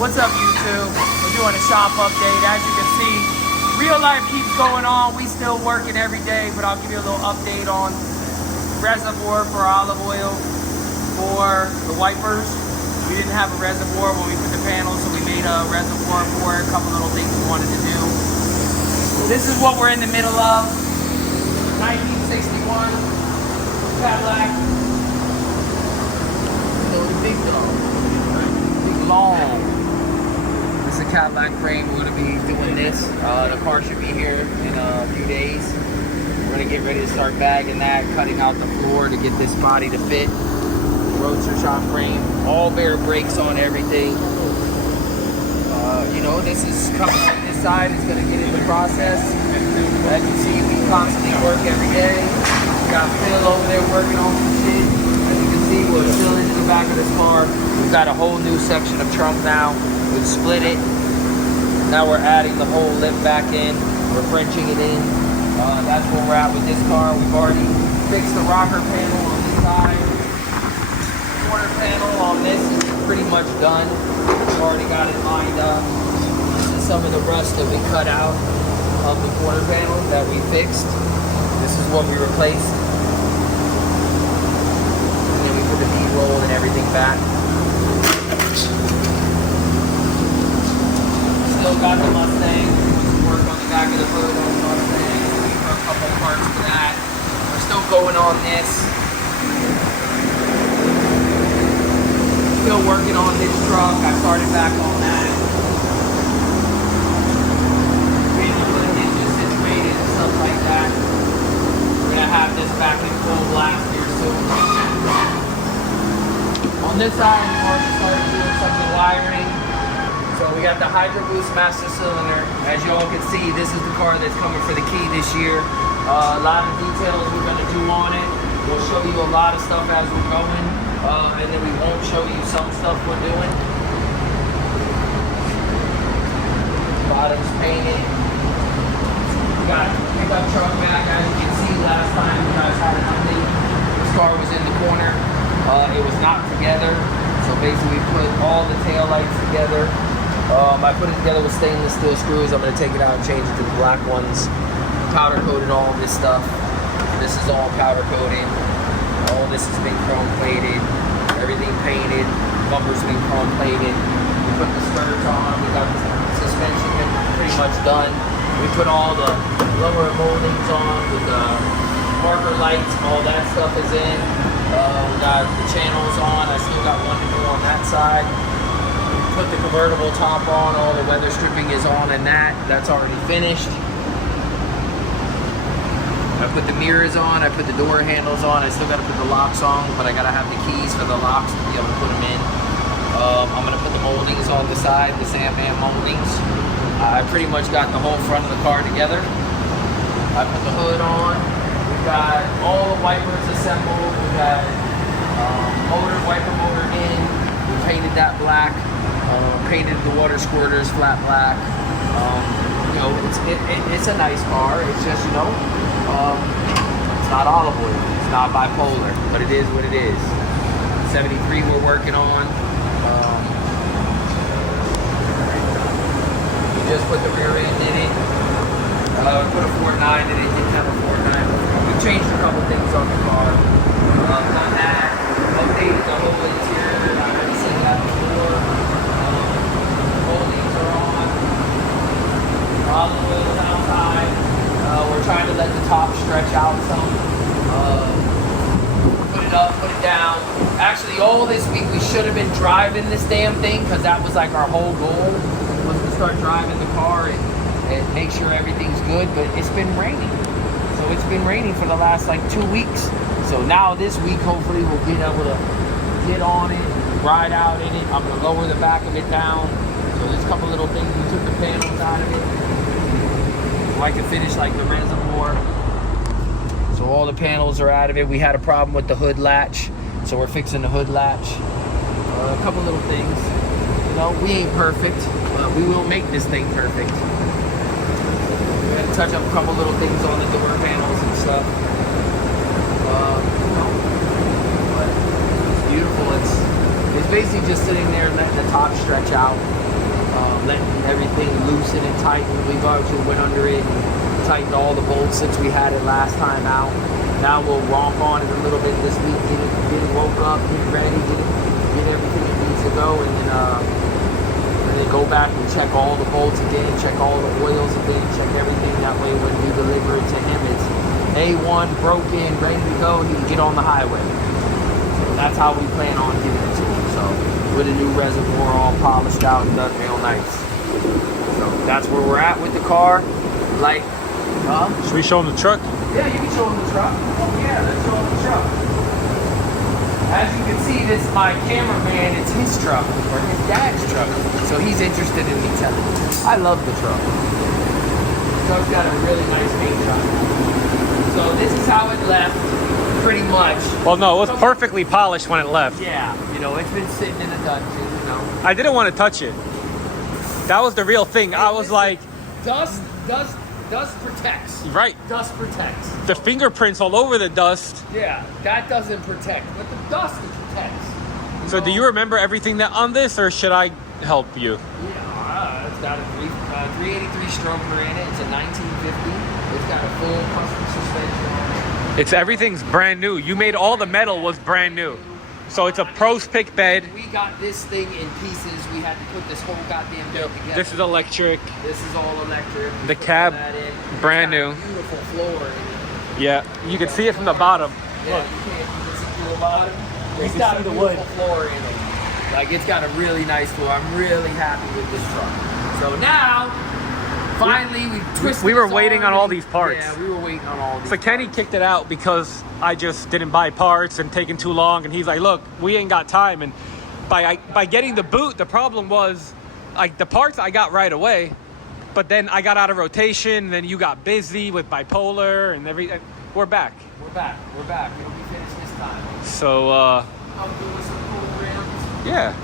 What's up, YouTube? We're doing a shop update. As you can see, real life keeps going on. We still working every day, but I'll give you a little update on reservoir for olive oil for the wipers. We didn't have a reservoir when we put the panels, so we made a reservoir for it. A couple little things we wanted to do. This is what we're in the middle of. 1961 Cadillac. Big dog. Big long. This is a Cadillac frame. We're going to be doing this. The car should be here in a few days. We're going to get ready to start bagging that, cutting out the floor to get this body to fit. Roadster shop frame. All bare brakes on everything. You know, this is coming on this side. It's going to get in the process. As you see, we constantly work every day. We got Phil over there working on some shit. As you can see, we're chilling in the back of this car. We've got a whole new section of trunk now. We've split it. Now we're adding the whole lip back in. We're Frenching it in. That's where we're at with this car. We've already fixed the rocker panel on this side. Quarter panel on this is pretty much done. We've already got it lined up. This is some of the rust that we cut out of the quarter panel that we fixed. This is what we replaced. And then we put the B-roll and everything back. Still got the Mustang. Work on the back of the hood on the Mustang. We put a couple parts for that. We're still going on this. Still working on this truck. I started back on that. Stuff like that. We're gonna have this back in full blast here soon. On this side, we've already started doing some of the wiring. So we got the Hydro Boost master cylinder. As you all can see, this is the car that's coming for the key this year. A lot of details we're gonna do on it. We'll show you a lot of stuff as we're going, and then we won't show you some stuff we're doing. Bottom's painted. Got pickup truck back. As you can see, last time you guys had an update, this car was in the corner. It was not together. So basically we put all the tail lights together. I put it together with stainless steel screws. I'm going to take it out and change it to the black ones. Powder coated all this stuff. This is all powder coated. All this has been chrome plated. Everything painted. Bumper's been chrome plated. We put the skirts on. We got the suspension pretty much done. We put all the lower moldings on with the marker lights. All that stuff is in. We got the channels on. I still got one to do on that side. We put the convertible top on. All the weather stripping is on and that's already finished. I put the mirrors on. I put the door handles on. I still got to put the locks on, but I got to have the keys for the locks to be able to put them in. I'm going to put the moldings on the side, the Sandman moldings. I pretty much got the whole front of the car together. I put the hood on. We've got all the wipers assembled. We've got wiper motor in. We painted that black. Painted the water squirters flat black. You know, it's a nice car. It's just, you know, it's not olive oil. It's not bipolar, but it is what it is. 73 we're working on. Just put the rear end in it. Put a 4.9 in it. Didn't have a 4.9. We changed a couple things on the car. Done that. Updated the whole interior. I already seen that before. Moldings are on. Olive oil outside. We're trying to let the top stretch out some. Put it up, put it down. Actually, all this week we should have been driving this damn thing because that was like our whole goal. Was to start driving the car and make sure everything's good, but it's been raining. So it's been raining for the last like 2 weeks. So now this week, hopefully we'll get able to get on it, ride out in it. I'm gonna lower the back of it down. So there's a couple little things. We took the panels out of it. So I can finish like the reservoir. So all the panels are out of it. We had a problem with the hood latch. So we're fixing the hood latch. A couple little things. You know, we ain't perfect. We will make this thing perfect. We had to touch up a couple little things on the door panels and stuff. You know, but it's beautiful. It's basically just sitting there and letting the top stretch out. letting everything loosen and tighten. We've actually went under it and tightened all the bolts since we had it last time out. Now we'll romp on it a little bit this week, get it woke up, get it ready, get everything it needs to go, and then go back and check all the bolts again, check all the oils again, check everything. That way when we deliver it to him, it's A1, broken, ready to go, he can get on the highway. So that's how we plan on giving it to him. So with a new reservoir all polished out and done real nice. So that's where we're at with the car. Like, should we show him the truck? Yeah, you can show him the truck. Oh yeah, let's show him the truck. As you can see, this is my cameraman. It's his truck, or his dad's truck. So he's interested in me telling him. I love the truck. The truck's got a really nice paint job. So this is how it left, pretty much. Well, no, it was perfectly polished when it left. Yeah, you know, it's been sitting in the dungeon, you know. I didn't want to touch it. That was the real thing. I was like... Dust protects. Right. Dust protects. The fingerprints all over the dust. Yeah, that doesn't protect, but the dust protects. So do you remember everything that on this, or should I help you? Yeah, it's got a 383 stroker in it. It's a 1950. It's got a full custom suspension on it. It's everything's brand new. You made all the metal was brand new. So it's a pros pick bed. We got this thing in pieces. We had to put this whole goddamn bed together. This is electric. This is all electric. The cab, brand new. Beautiful floor in it. Yeah, you can see it from the bottom. Yeah, you can see through the bottom. It's got a beautiful floor in it. Like, it's got a really nice floor. I'm really happy with this truck. So now, finally, we twisted. We were waiting on all these parts. Yeah, we were waiting on all these. So Kenny kicked it out because I just didn't buy parts and taking too long. And he's like, "Look, we ain't got time." And by getting the boot, the problem was, like, the parts I got right away, but then I got out of rotation. And then you got busy with bipolar and everything. We're back. We're back. It'll be finished this time. So I'll do with some cool rims. yeah.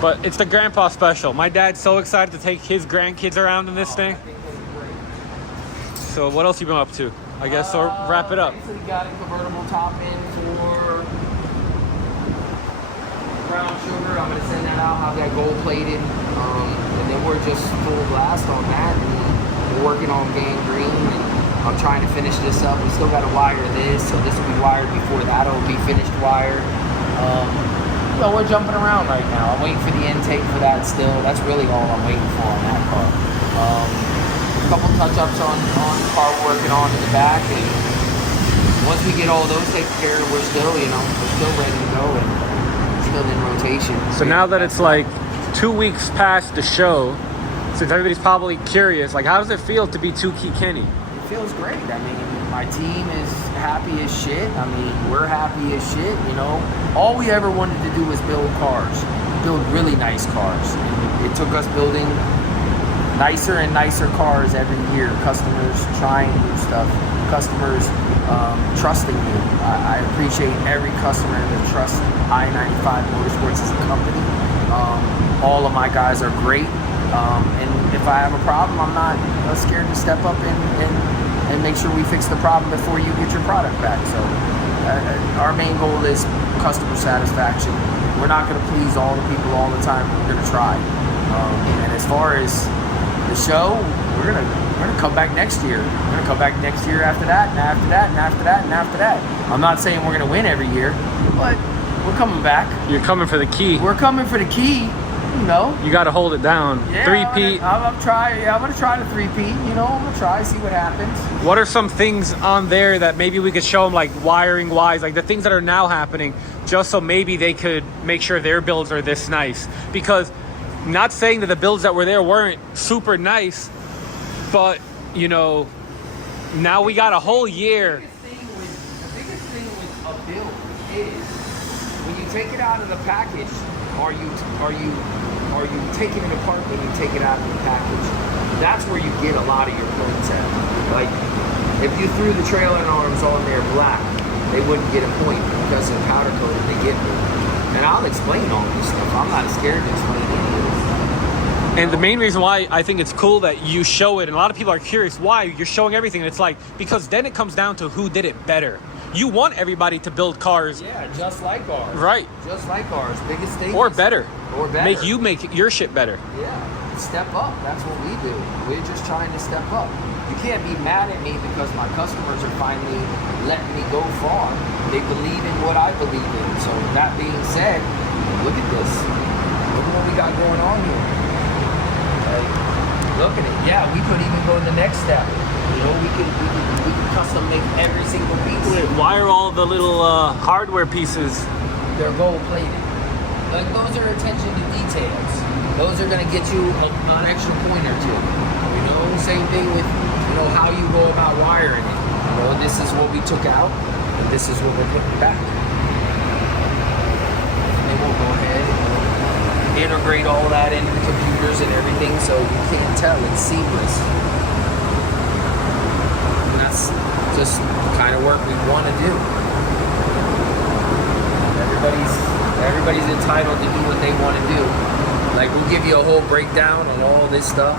But it's the grandpa special. My dad's so excited to take his grandkids around in this thing. I think it'll be great. So what else you been up to? I guess so. Wrap it up. Basically got a convertible top in for brown sugar. I'm gonna send that out. Have that gold plated, and then we're just full blast on that. And we're working on Gangrene, and I'm trying to finish this up. We still got to wire this, so this will be wired before that'll be finished wired. So we're jumping around right now. I'm waiting for the intake for that still. That's really all I'm waiting for on that car. A couple touch-ups on the car we're working on in the back, and once we get all those taken care of, we're still ready to go and still in rotation. So now that it's like 2 weeks past the show, since everybody's probably curious, like, how does it feel to be 2Key Kenny? It feels great. I mean, my team is happy as shit. I mean, we're happy as shit, you know. All we ever wanted to do was build cars, build really nice cars. And it took us building nicer and nicer cars every year. Customers trying new stuff, customers trusting you. I appreciate every customer that trusts I-95 Motorsports as a company. All of my guys are great. And if I have a problem, I'm not scared to step up and make sure we fix the problem before you get your product back. So our main goal is customer satisfaction. We're not going to please all the people all the time. We're going to try. And as far as the show, we're gonna come back next year. We're gonna come back next year after that, and after that, and after that, and after that. I'm not saying we're gonna win every year, but we're coming back. You're coming for the key. We're coming for the key. You know, you got to hold it down. Yeah, 3P. I'm gonna try the 3P. You know, I'm gonna try, see what happens. What are some things on there that maybe we could show them, like wiring wise, like the things that are now happening, just so maybe they could make sure their builds are this nice? Because, not saying that the builds that were there weren't super nice, but you know, now we got a whole year. The biggest thing with a build is when you take it out of the package. Are you taking it apart when you take it out of the package? That's where you get a lot of your points at. Like, if you threw the trailer arms on there black, they wouldn't get a point because of powder coated they get me. And I'll explain all this stuff. I'm not scared to explain any of this stuff. And the main reason why I think it's cool that you show it, and a lot of people are curious why you're showing everything. It's like, because then it comes down to who did it better. You want everybody to build cars. Yeah, just like ours. Right. Just like ours. Biggest thing. Or better. Or better. Make your shit better. Yeah. step up. That's what we do. We're just trying to step up. You can't be mad at me because my customers are finally letting me go far. They believe in what I believe in. So that being said, look at this. Look at what we got going on here. Like, look at it. Yeah, we could even go the next step. You know, we could custom make every single piece. Wire all the little hardware pieces. They're gold plated. Like, those are attention to details. Those are gonna get you an extra point or two. You know, same thing with, you know, how you go about wiring it. You know, this is what we took out, and this is what we're putting back. And we'll go ahead and integrate all that into the computers and everything, so you can't tell. It's seamless. And that's just the kind of work we want to do. Everybody's entitled to do what they want to do. Like, we'll give you a whole breakdown on all this stuff.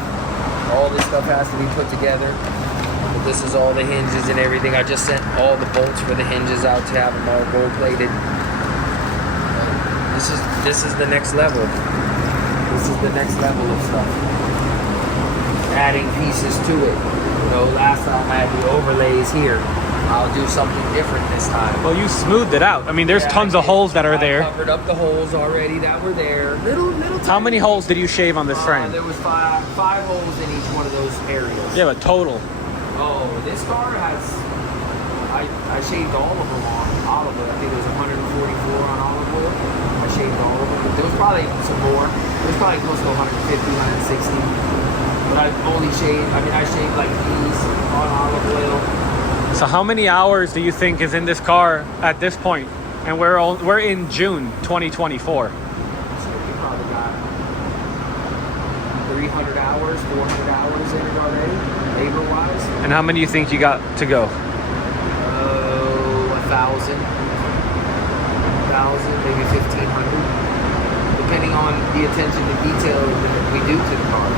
All this stuff has to be put together. But this is all the hinges and everything. I just sent all the bolts for the hinges out to have them all gold plated. This is the next level. This is the next level of stuff. Adding pieces to it. You know, last time I had the overlays here. I'll do something different this time. Well, you smoothed it out. I mean, there's tons of holes that are there. I covered up the holes already that were there. Little. How many holes did you shave on this frame? There was five holes in each one of those areas. Yeah, but total. Oh, this car has. I shaved all of them on Olive Oyl. I think there was 144 on Olive Oyl. I shaved all of them. But there was probably some more. There was probably close to 150, 160. But I only shaved. I shaved like these on Olive Oyl. So how many hours do you think is in this car at this point? And we're in June 2024. So we probably got 300 hours, 400 hours in it already, labor-wise. And how many do you think you got to go? 1,000, maybe 1,500, depending on the attention to detail that we do to the car.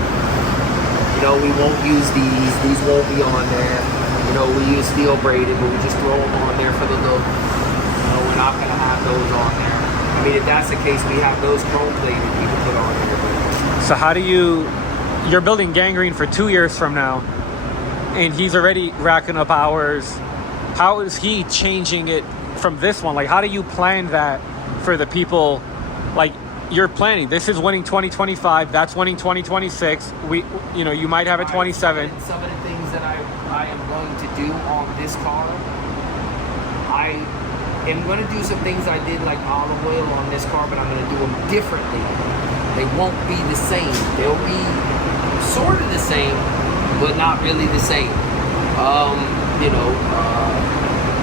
You know, we won't use these. These won't be on there. You know, we use steel braided, but we just throw them on there for the look. You know, we're not going to have those on there. I mean, if that's the case, we have those chrome plated you can put on there. So how do you're building Gangrene for 2 years from now, and he's already racking up hours. How is he changing it from this one? Like, how do you plan that for the people? Like, you're planning, this is winning 2025, that's winning 2026. You might have a 27. Some of the things that I am going to do on this car, I am going to do some things I did like Olive Oyl on this car, but I'm going to do them differently. They won't be the same. They'll be sort of the same, but not really the same.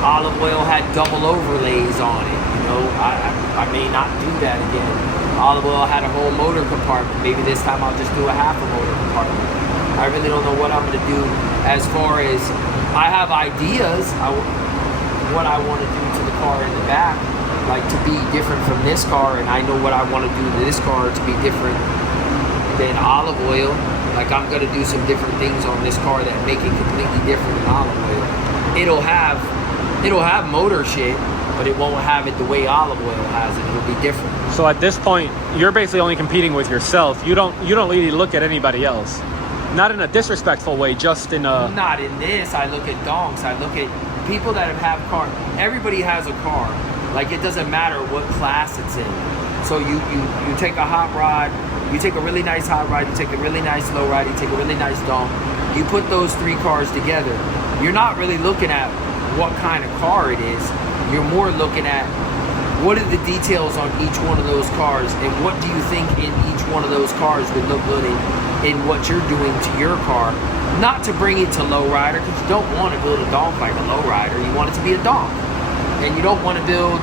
Olive Oyl had double overlays on it. You know, I may not do that again. Olive Oyl had a whole motor compartment. Maybe this time I'll just do a half a motor compartment. I really don't know what I'm going to do as far as I have ideas what I want to do to the car in the back, like to be different from this car, and I know what I want to do to this car to be different than Olive Oyl. Like, I'm going to do some different things on this car that make it completely different than Olive Oyl. It'll have motor shit, but it won't have it the way Olive Oyl has it. It'll be different. So at this point, you're basically only competing with yourself. You don't really look at anybody else. Not in a disrespectful way, just in a... Not in this. I look at donks. I look at people that have cars. Everybody has a car. Like, it doesn't matter what class it's in. So you take a hot rod, you take a really nice hot rod, you take a really nice low ride, you take a really nice donk. You put those three cars together. You're not really looking at what kind of car it is. You're more looking at what are the details on each one of those cars, and what do you think in each one of those cars would look good in what you're doing to your car. Not to bring it to lowrider, because you don't want to build a donk like a lowrider. You want it to be a donk, and you don't want to build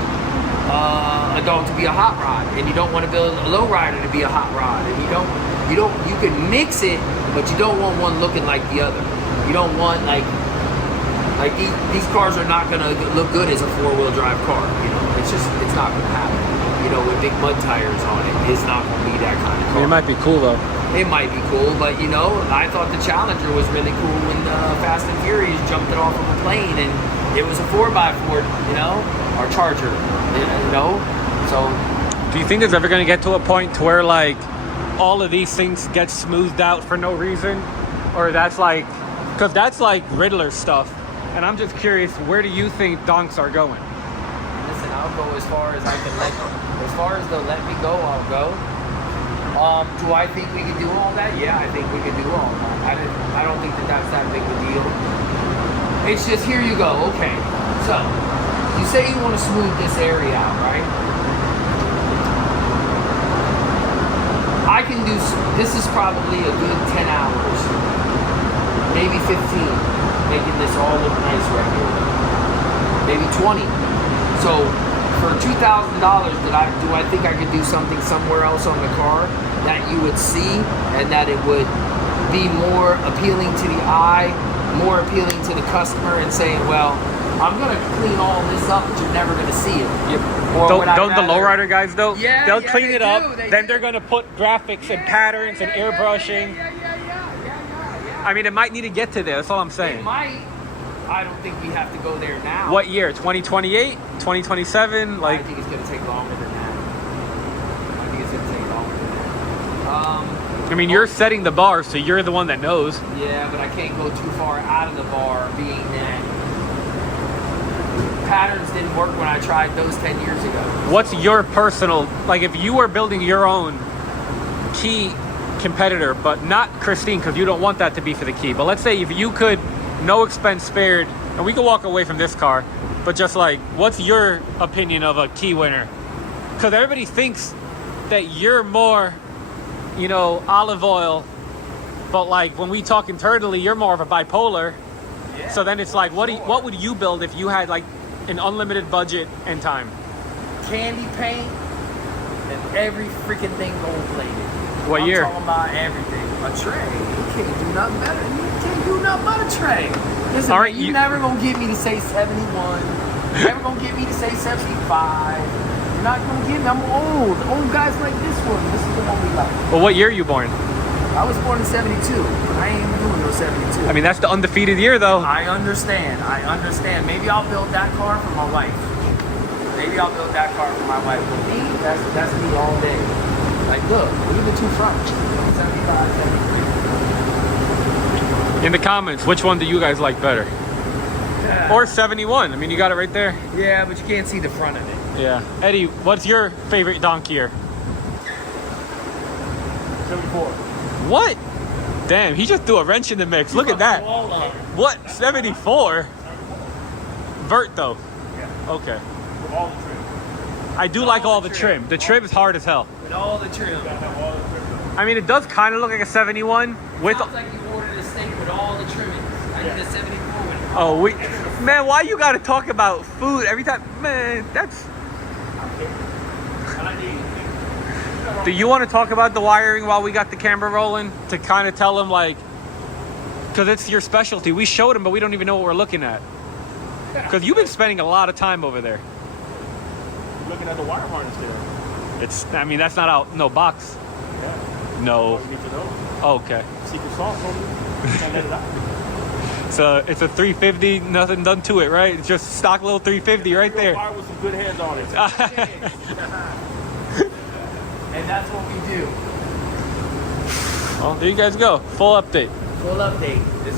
a donk to be a hot rod, and you don't want to build a lowrider to be a hot rod, and you can mix it, but you don't want one looking like the other. You don't want like these cars are not gonna look good as a four-wheel drive car. You know, it's not gonna happen. You know, with big mud tires on it, it's not gonna be that kind of car. It might be cool though. It might be cool, but you know, I thought the Challenger was really cool when Fast and Furious jumped it off of a plane, and it was a 4x4, you know, or Charger, you know. So, do you think there's ever gonna get to a point to where like all of these things get smoothed out for no reason? Or that's like, because that's like Riddler stuff. And I'm just curious, where do you think donks are going? Listen, I'll go as far as I can let go. As far as they'll let me go, I'll go. Do I think we could do all that? Yeah, I think we could do all that. I don't think that's that big of a deal. It's just, here you go. Okay, so you say you want to smooth this area out, right? I can do, this is probably a good 10 hours, maybe 15, making this all look nice right here. Maybe 20. So for $2,000, do I think I could do something somewhere else on the car that you would see and that it would be more appealing to the eye, more appealing to the customer, and saying, well, I'm gonna clean all this up, but you're never gonna see it. Don't the lowrider guys though? Yeah, they'll yeah, clean they it up. do, Then they're gonna put graphics and patterns and airbrushing. Yeah. I mean, it might need to get to there. That's all I'm saying. It might. I don't think we have to go there now. What year? 2028? 2027? Like, I think it's gonna take longer than that. I think it's gonna take longer than that. I mean, you're setting the bar, so you're the one that knows. Yeah, but I can't go too far out of the bar, being that patterns didn't work when I tried those 10 years ago. What's your personal, like, if you were building your own key competitor, but not Christine, because you don't want that to be for the key, but let's say if you could, no expense spared, and we could walk away from this car, but just like, what's your opinion of a key winner? Because everybody thinks that you're more, you know, Olive Oyl, but like when we talk internally, you're more of a bipolar. Yeah, so then it's like, what would you build if you had like an unlimited budget and time? Candy paint and every freaking thing gold plated. What year? I'm talking about everything. A tray. You can't do nothing better. You can't do nothing but a tray. Listen, all right, man, you never gonna get me to say 71. You're never gonna get me to say 75. You're not gonna get me. I'm old. Old guys like this one. This is the one we like. Well, what year are you born? I was born in 72. I ain't even doing no 72. I mean, that's the undefeated year, though. I understand. Maybe I'll build that car for my wife. Maybe I'll build that car for my wife. But me, that's me all day. Like, look at the two fronts. 75, 73. In the comments, which one do you guys like better? Yeah. Or 71? I mean, you got it right there. Yeah, but you can't see the front of it. Yeah. Eddie, what's your favorite donk year? 74. What? Damn, he just threw a wrench in the mix. Look at that. What? 74? Vert, though. Yeah. Okay. With all the trim. I do like all the trim. The trim is hard as hell. With all the trim. I mean, it does kind of look like a 71 with. Sounds like you ordered a steak with all the trimmings. I need a 74 with Oh, man, why you gotta talk about food every time? Man, that's. Do you want to talk about the wiring while we got the camera rolling to kind of tell them, like, because it's your specialty. We showed them, but we don't even know what we're looking at. Because you've been spending a lot of time over there. Looking at the wire harness there. It's. I mean, that's not out. No box. Yeah. No. You need to know. Oh, okay. Secret sauce on you. Can't let it out. So it's a 350. Nothing done to it, right? It's just stock little 350 right there. Wire with some good hands on it. And that's what we do. Well, there you guys go. Full update. Full update. This,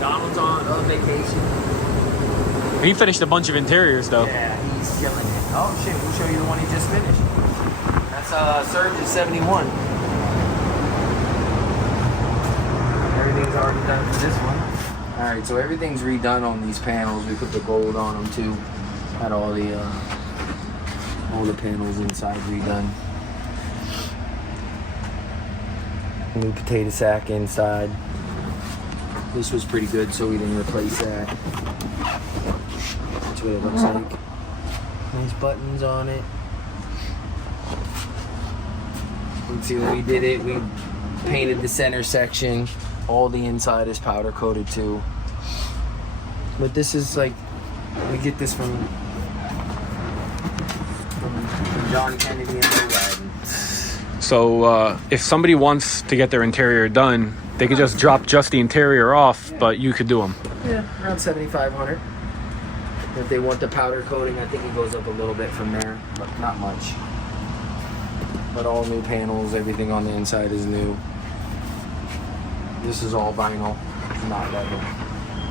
Donald's on vacation. He finished a bunch of interiors, though. Yeah, he's killing it. Oh shit, we'll show you the one he just finished. That's Surgeon 71. Everything's already done for this one. Alright, so everything's redone on these panels. We put the gold on them too. Had all the panels inside redone. New potato sack inside. This was pretty good, so we didn't replace that. That's what it looks like. Nice buttons on it. You can see when we did it, we painted the center section. All the inside is powder coated too. But this is like, we get this from John Kennedy and Low-Riding. So if somebody wants to get their interior done, they could just drop just the interior off, but you could do them. Yeah, around 7,500. If they want the powder coating, I think it goes up a little bit from there, but not much. but all new panels. Everything on the inside is new. This is all vinyl, not leather.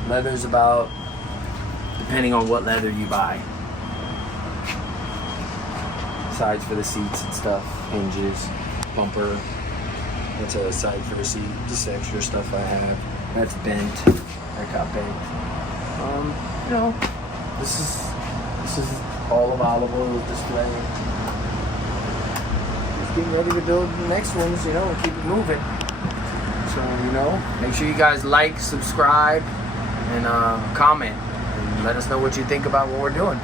Leather's about, depending on what leather you buy. Sides for the seats and stuff, hinges, bumper. That's a side for the seat, just extra stuff I have. That's bent, that got bent. You know, this is all of Olive Oyl display. Just getting ready to build the next ones, you know, and keep it moving. So, you know, make sure you guys like, subscribe, and comment, and let us know what you think about what we're doing.